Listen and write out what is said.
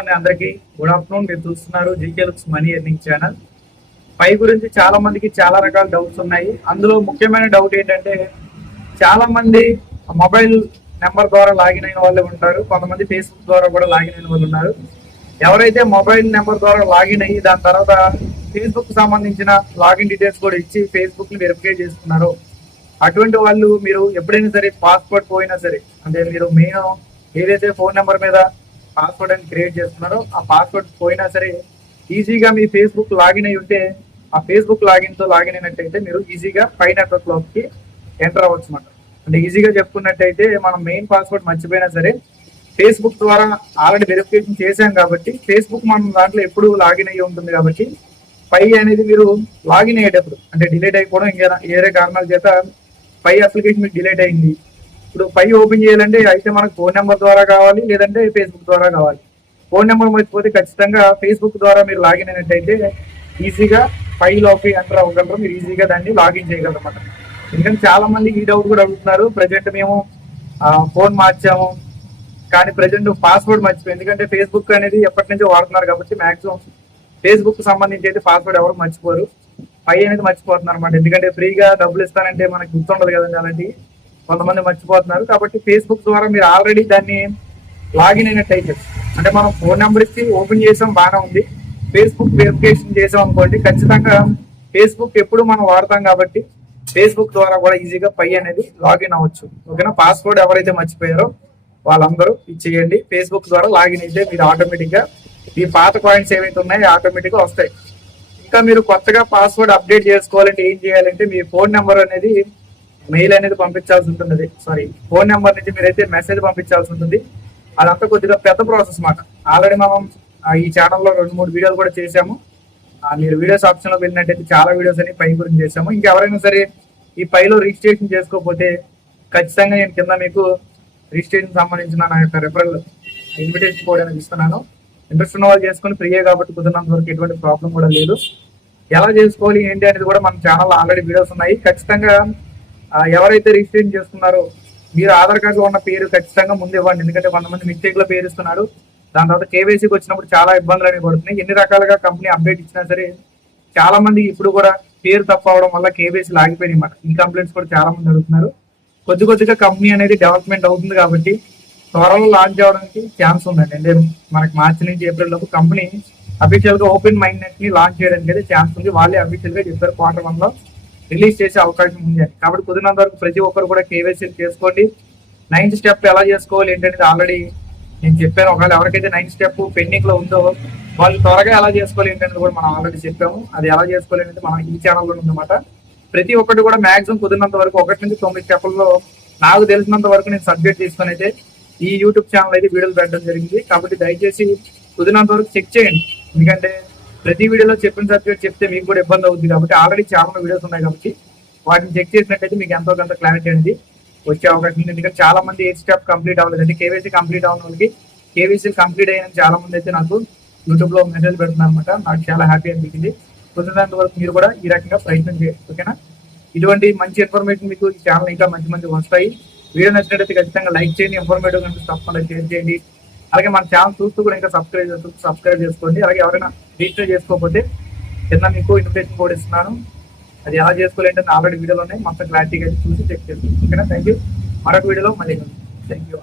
అండి అందరికి. Good afternoon మీరు చూస్తున్నారు GK looks money earning channel పై గురించి చాలా మందికి చాలా రకాల డౌట్స్ ఉన్నాయి. అందులో ముఖ్యమైన డౌట్ ఏంటంటే చాలా మంది మొబైల్ నెంబర్ ద్వారా లాగిన్ అయిన వాళ్ళు ఉంటారు. కొంతమంది ఫేస్బుక్ ద్వారా కూడా లాగిన్ అయిన వాళ్ళు ఉన్నారు. ఎవరైతే మొబైల్ నెంబర్ ద్వారా లాగిన్ అయ్యి దాని తర్వాత ఫేస్బుక్ సంబంధించిన లాగిన్ డీటెయిల్స్ కూడా ఇచ్చి ఫేస్బుక్ని వెరిఫై చేసుకున్నారో అటువంటి వాళ్ళు మీరు ఎప్పుడైనా సరే పాస్వర్డ్ పోయినా సరే అంటే మీరు మెయిన్ ఏదైతే ఫోన్ నెంబర్ మీద పాస్వర్డ్ అని క్రియేట్ చేస్తున్నారో. ఆ పాస్వర్డ్ పోయినా సరే ఈజీగా మీ ఫేస్బుక్ లాగిన్ అయి ఉంటే ఆ ఫేస్బుక్ లాగిన్తో లాగిన్ అయినట్టయితే మీరు ఈజీగా పై నెట్వర్క్లోకి ఎంటర్ అవ్వచ్చు అన్నమాట. అంటే ఈజీగా చెప్పుకున్నట్టయితే మనం మెయిన్ పాస్వర్డ్ మర్చిపోయినా సరే ఫేస్బుక్ ద్వారా ఆల్రెడీ వెరిఫికేషన్ చేశాం కాబట్టి ఫేస్బుక్ మనం దాంట్లో ఎప్పుడు లాగిన్ అయ్యి ఉంటుంది కాబట్టి పై అనేది మీరు లాగిన్ అయ్యేటప్పుడు అంటే డిలేట్ అయిపోవడం ఇంకా వేరే కారణాల చేత పై అప్లికేషన్ మీకు డిలేట్ అయింది ఇప్పుడు పై ఓపెన్ చేయాలంటే అయితే మనకు ఫోన్ నెంబర్ ద్వారా కావాలి లేదంటే ఫేస్బుక్ ద్వారా కావాలి. ఫోన్ నెంబర్ మర్చిపోతే ఖచ్చితంగా ఫేస్బుక్ ద్వారా మీరు లాగిన్ అయినట్టయితే ఈజీగా పైలోకి ఎంటర్ అవ్వగలరు మీరు ఈజీగా దాన్ని లాగిన్ చేయగలరు అన్నమాట. ఎందుకంటే చాలా మంది ఈ డౌట్ కూడా అడుగుతున్నారు. ప్రజెంట్ మేము ఫోన్ మార్చాము. కానీ ప్రజెంట్ పాస్వర్డ్ మర్చిపోయి. ఎందుకంటే ఫేస్బుక్ అనేది ఎప్పటి నుంచో వాడుతున్నారు కాబట్టి మాక్సిమం ఫేస్బుక్ సంబంధించి అయితే పాస్వర్డ్ ఎవరు మర్చిపోరు. పై అనేది మర్చిపోతున్నారు అనమాట ఎందుకంటే ఫ్రీగా డబ్బులు ఇస్తానంటే మనకు గుర్తుండదు కదండి అలాంటివి. కొంతమంది మర్చిపోతున్నారు కాబట్టి ఫేస్బుక్ ద్వారా మీరు ఆల్రెడీ దాన్ని లాగిన్ అయినట్టయితే అంటే మనం ఫోన్ నెంబర్ ఇచ్చి ఓపెన్ చేసాం బాగానే ఉంది. ఫేస్బుక్ వెరిఫికేషన్ చేసాం అనుకోండి ఖచ్చితంగా ఫేస్బుక్ ఎప్పుడు మనం వాడతాం కాబట్టి ఫేస్బుక్ ద్వారా కూడా ఈజీగా పై అనేది లాగిన్ అవ్వచ్చు. ఓకేనా? పాస్వర్డ్ ఎవరైతే మర్చిపోయారో వాళ్ళందరూ ఇచ్చేయండి ఫేస్బుక్ ద్వారా లాగిన్ అయితే మీరు ఆటోమేటిక్గా మీ పాత కాయిన్స్ ఏవైతే ఉన్నాయో ఆటోమేటిక్గా వస్తాయి. ఇంకా మీరు కొత్తగా పాస్వర్డ్ అప్డేట్ చేసుకోవాలంటే ఏం చేయాలంటే మీ ఫోన్ నెంబర్ అనేది మెయిల్ అనేది పంపించాల్సి ఉంటుంది సారీ ఫోన్ నెంబర్ నుంచి మీరైతే మెసేజ్ పంపించాల్సి ఉంటుంది. అదంతా కొద్దిగా పెద్ద ప్రాసెస్ మాట. ఆల్రెడీ మనం ఈ ఛానల్లో రెండు మూడు వీడియోలు కూడా చేశాము. మీరు వీడియోస్ ఆప్షన్లో వెళ్ళినట్టయితే చాలా వీడియోస్ అని పై గురించి చేశాము. ఇంకా ఎవరైనా సరే ఈ పైలో రిజిస్ట్రేషన్ చేసుకోకపోతే ఖచ్చితంగా నేను కింద మీకు రిజిస్ట్రేషన్ సంబంధించిన నా యొక్క రెఫరల్ ఇన్విటేషన్ కోడ్ అనేది ఇస్తున్నాను. ఇంట్రెస్ట్ ఉన్న వాళ్ళు చేసుకుని ఫ్రీయే కాబట్టి కుదిరినంత వరకు ఎటువంటి ప్రాబ్లం కూడా లేదు. ఎలా చేసుకోవాలి ఏంటి అనేది కూడా మన ఛానల్లో ఆల్రెడీ వీడియోస్ ఉన్నాయి. ఖచ్చితంగా ఎవరైతే రిజిస్ట్రేషన్ చేసుకున్నారో మీరు ఆధార్ కార్డులో ఉన్న పేరు ఖచ్చితంగా ముందు ఇవ్వండి. ఎందుకంటే కొంతమంది మిస్టేక్లో పేరు ఇస్తున్నారు. దాని తర్వాత కేవైసీకి వచ్చినప్పుడు చాలా ఇబ్బందులు అనేవి పడుతున్నాయి. ఎన్ని రకాలుగా కంపెనీ అప్డేట్ ఇచ్చినా సరే చాలా మంది ఇప్పుడు కూడా పేరు తప్పు అవడం వల్ల కేవైసీ లాగిపోయినాయి అన్నమాట. ఈ కంప్లైంట్స్ కూడా చాలా మంది అడుగుతున్నారు. కొద్ది కొద్దిగా కంపెనీ అనేది డెవలప్మెంట్ అవుతుంది కాబట్టి త్వరలో లాంచ్ అవడానికి ఛాన్స్ ఉందండి. అంటే మనకి మార్చి నుంచి ఏప్రిల్ లోపు కంపెనీ అఫీషియల్గా ఓపెన్ మైండ్ నెట్ని లాంచ్ చేయడానికి అయితే ఛాన్స్ ఉంది. వాళ్ళే అఫీషియల్గా చెప్పారు క్వార్టర్ వన్లో. రిలీజ్ చేసే అవకాశం ఉంది అని. కాబట్టి కుదిరినంత వరకు ప్రతి ఒక్కరు కూడా కేవైసీ చేసుకోండి. నైన్త్ స్టెప్ ఎలా చేసుకోవాలి ఏంటనేది ఆల్రెడీ నేను చెప్పాను. ఒకవేళ ఎవరికైతే నైన్త్ స్టెప్ పెండింగ్లో ఉందో వాళ్ళు త్వరగా ఎలా చేసుకోవాలి ఏంటనేది కూడా మనం ఆల్రెడీ చెప్పాము. అది ఎలా చేసుకోవాలి అనేది మనం ఈ ఛానల్లో ఉందన్నమాట. ప్రతి ఒక్కటి కూడా మాక్సిమం కుదిరినంత వరకు ఒకటి నుంచి తొమ్మిది స్టెప్లలో నాకు తెలిసినంత వరకు నేను సబ్జెక్ట్ తీసుకొని అయితే ఈ యూట్యూబ్ ఛానల్ అయితే వీడియోలు పెట్టడం జరిగింది. కాబట్టి దయచేసి కుదిరినంత వరకు చెక్ చేయండి. ఎందుకంటే ప్రతి వీడియోలో చెప్పిన సబ్జెక్ట్ చెప్తే మీకు కూడా ఇబ్బంది అవుతుంది కాబట్టి ఆల్రెడీ చాలా వీడియోస్ ఉన్నాయి కాబట్టి వాటిని చెక్ చేసినట్టయితే మీకు ఎంతో కొంత క్లారిటీ అనేది వచ్చే అవకాశం ఉంది. ఎందుకంటే చాలా మంది ఏ స్టెప్ కంప్లీట్ అవ్వలేదు. అంటే కేవైసీ కంప్లీట్ అవ్వని వాళ్ళకి కేవైసీ కంప్లీట్ అయిన చాలా మంది అయితే నాకు యూట్యూబ్లో మెసేజ్ పెడుతున్నారు అనమాట నాకు చాలా హ్యాపీ అనిపించింది. కుదిరినంత వరకు మీరు కూడా ఈ రకంగా ప్రయత్నం చేయండి. ఓకేనా ఇటువంటి మంచి ఇన్ఫర్మేషన్ మీకు ఈ ఛానల్ ఇంకా మంచి మంచి వస్తాయి. వీడియో నచ్చినట్లయితే ఖచ్చితంగా లైక్ చేయండి. ఇన్ఫర్మేటివ్ కనుక తప్పకుండా షేర్ చేయండి. అలాగే మన ఛానల్ చూస్తూ కూడా ఇంకా సబ్స్క్రైబ్ చేస్తూ సబ్స్క్రైబ్ చేసుకోండి. అలాగే ఎవరైనా రిజిస్టర్ చేసుకోకపోతే కింద మీకు ఇన్విటేషన్ కోడ్ ఇస్తున్నాను. అది ఎలా చేసుకోవాలి అంటే ఆల్రెడీ వీడియోలో ఉన్నాయి. మొత్తం క్లారిటీగా చూసి చెక్ చేసుకోండి ఓకేనా? థ్యాంక్ యూ మరొక వీడియోలో మళ్ళీ థ్యాంక్ యూ